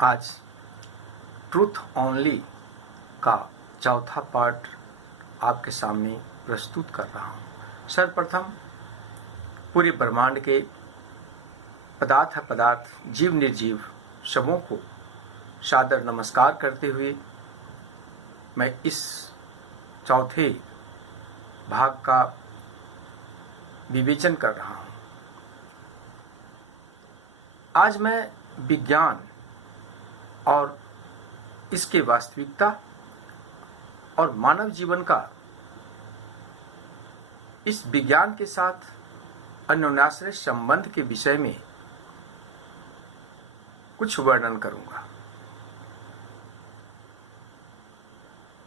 आज truth only का चौथा पार्ट आपके सामने प्रस्तुत कर रहा हूँ। सर्वप्रथम पूरे ब्रह्मांड के पदार्थ अपदार्थ जीव निर्जीव सबों को सादर नमस्कार करते हुए मैं इस चौथे भाग का विवेचन कर रहा हूँ। आज मैं विज्ञान और इसके वास्तविकता और मानव जीवन का इस विज्ञान के साथ अन्योन्याश्रय संबंध के विषय में कुछ वर्णन करूंगा।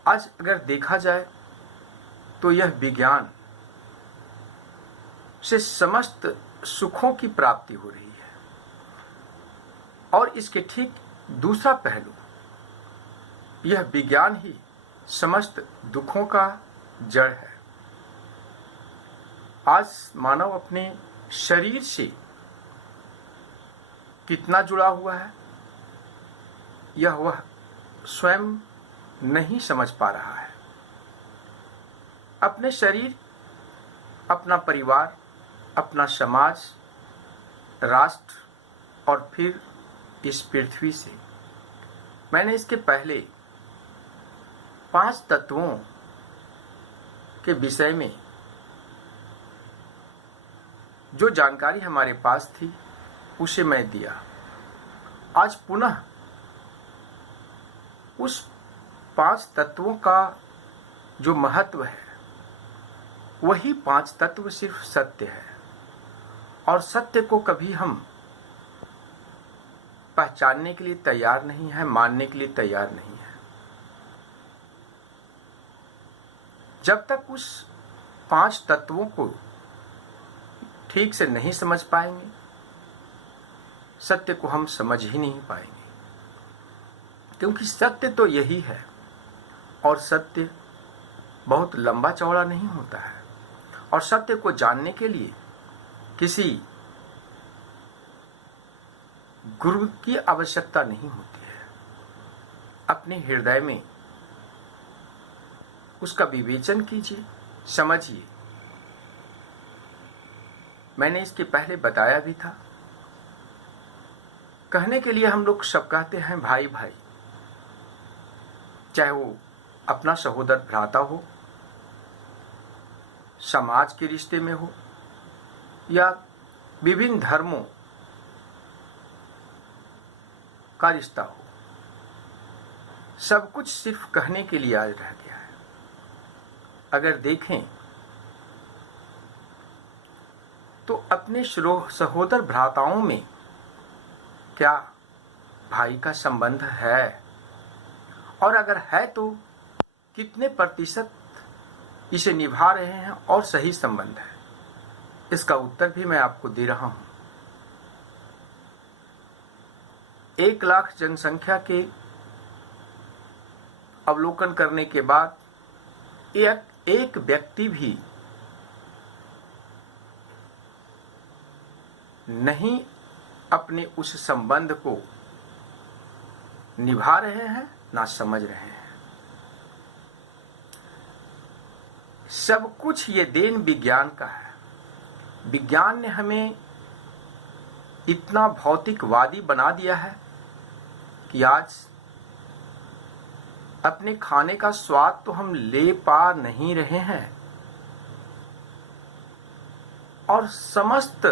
आज अगर देखा जाए तो यह विज्ञान से समस्त सुखों की प्राप्ति हो रही है और इसके ठीक दूसरा पहलू, यह विज्ञान ही समस्त दुखों का जड़ है। आज मानव अपने शरीर से कितना जुड़ा हुआ है यह वह स्वयं नहीं समझ पा रहा है। अपने शरीर, अपना परिवार, अपना समाज, राष्ट्र और फिर इस पृथ्वी से। मैंने इसके पहले 5 तत्वों के विषय में जो जानकारी हमारे पास थी उसे मैं दिया। आज पुनः उस 5 तत्वों का जो महत्व है वही 5 तत्व सिर्फ सत्य है और सत्य को कभी हम पहचानने के लिए तैयार नहीं है, मानने के लिए तैयार नहीं है। जब तक उस 5 तत्वों को ठीक से नहीं समझ पाएंगे, सत्य को हम समझ ही नहीं पाएंगे, क्योंकि सत्य तो यही है और सत्य बहुत लंबा चौड़ा नहीं होता है और सत्य को जानने के लिए किसी गुरु की आवश्यकता नहीं होती है। अपने हृदय में उसका विवेचन कीजिए, समझिए। मैंने इसके पहले बताया भी था। कहने के लिए हम लोग सब कहते हैं भाई भाई, चाहे वो अपना सहोदर भ्राता हो, समाज के रिश्ते में हो या विभिन्न धर्मों का रिश्ता हो। सब कुछ सिर्फ कहने के लिए आज रह गया है। अगर देखें तो अपने सहोदर भ्राताओं में क्या भाई का संबंध है, और अगर है तो कितने प्रतिशत इसे निभा रहे हैं और सही संबंध है, इसका उत्तर भी मैं आपको दे रहा हूं। 1 लाख जनसंख्या के अवलोकन करने के बाद एक व्यक्ति भी नहीं अपने उस संबंध को निभा रहे हैं ना समझ रहे हैं। सब कुछ ये देन विज्ञान का है। विज्ञान ने हमें इतना भौतिकवादी बना दिया है कि आज अपने खाने का स्वाद तो हम ले पा नहीं रहे हैं और समस्त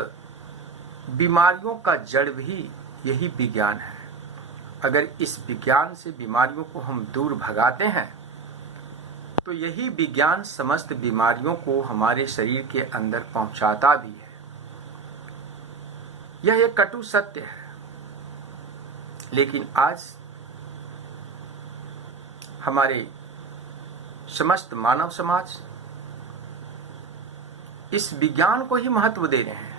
बीमारियों का जड़ भी यही विज्ञान है। अगर इस विज्ञान से बीमारियों को हम दूर भगाते हैं तो यही विज्ञान समस्त बीमारियों को हमारे शरीर के अंदर पहुंचाता भी है। यह एक कटु सत्य है, लेकिन आज हमारे समस्त मानव समाज इस विज्ञान को ही महत्व दे रहे हैं।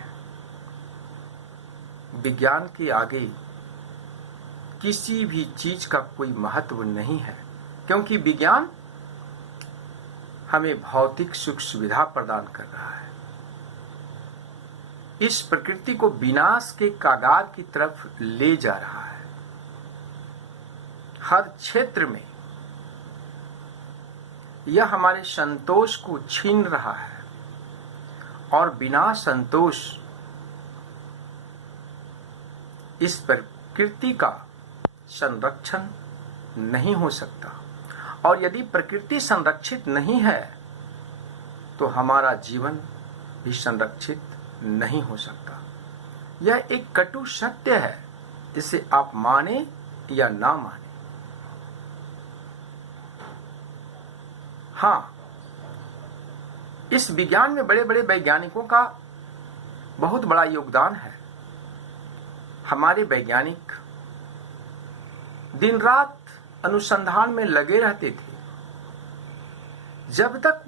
विज्ञान के आगे किसी भी चीज का कोई महत्व नहीं है, क्योंकि विज्ञान हमें भौतिक सुख सुविधा प्रदान कर रहा है। इस प्रकृति को विनाश के कागार की तरफ ले जा रहा है। हर क्षेत्र में यह हमारे संतोष को छीन रहा है, और बिना संतोष इस प्रकृति का संरक्षण नहीं हो सकता। और यदि प्रकृति संरक्षित नहीं है तो हमारा जीवन भी संरक्षित नहीं हो सकता। यह एक कटु सत्य है, इसे आप माने या ना माने। हाँ, इस विज्ञान में बड़े बड़े वैज्ञानिकों का बहुत बड़ा योगदान है। हमारे वैज्ञानिक दिन रात अनुसंधान में लगे रहते थे। जब तक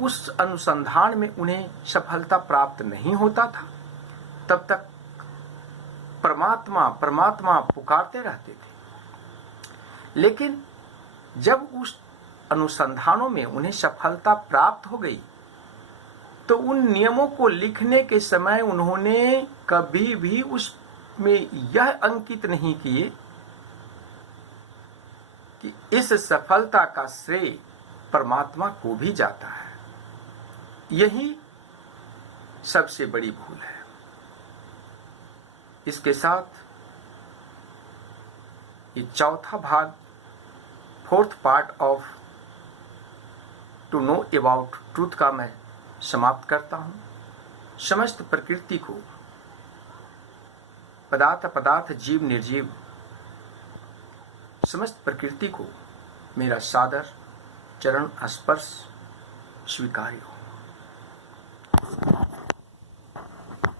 उस अनुसंधान में उन्हें सफलता प्राप्त नहीं होता था, तब तक परमात्मा परमात्मा पुकारते रहते थे। लेकिन जब उस अनुसंधानों में उन्हें सफलता प्राप्त हो गई, तो उन नियमों को लिखने के समय उन्होंने कभी भी उसमें यह अंकित नहीं किए कि इस सफलता का श्रेय परमात्मा को भी जाता है। यही सबसे बड़ी भूल है। इसके साथ ये चौथा भाग, fourth part of to know about truth का मैं समाप्त करता हूं। समस्त प्रकृति को, पदार्थ अपदार्थ, जीव निर्जीव, समस्त प्रकृति को मेरा सादर चरण स्पर्श स्वीकार्य हो।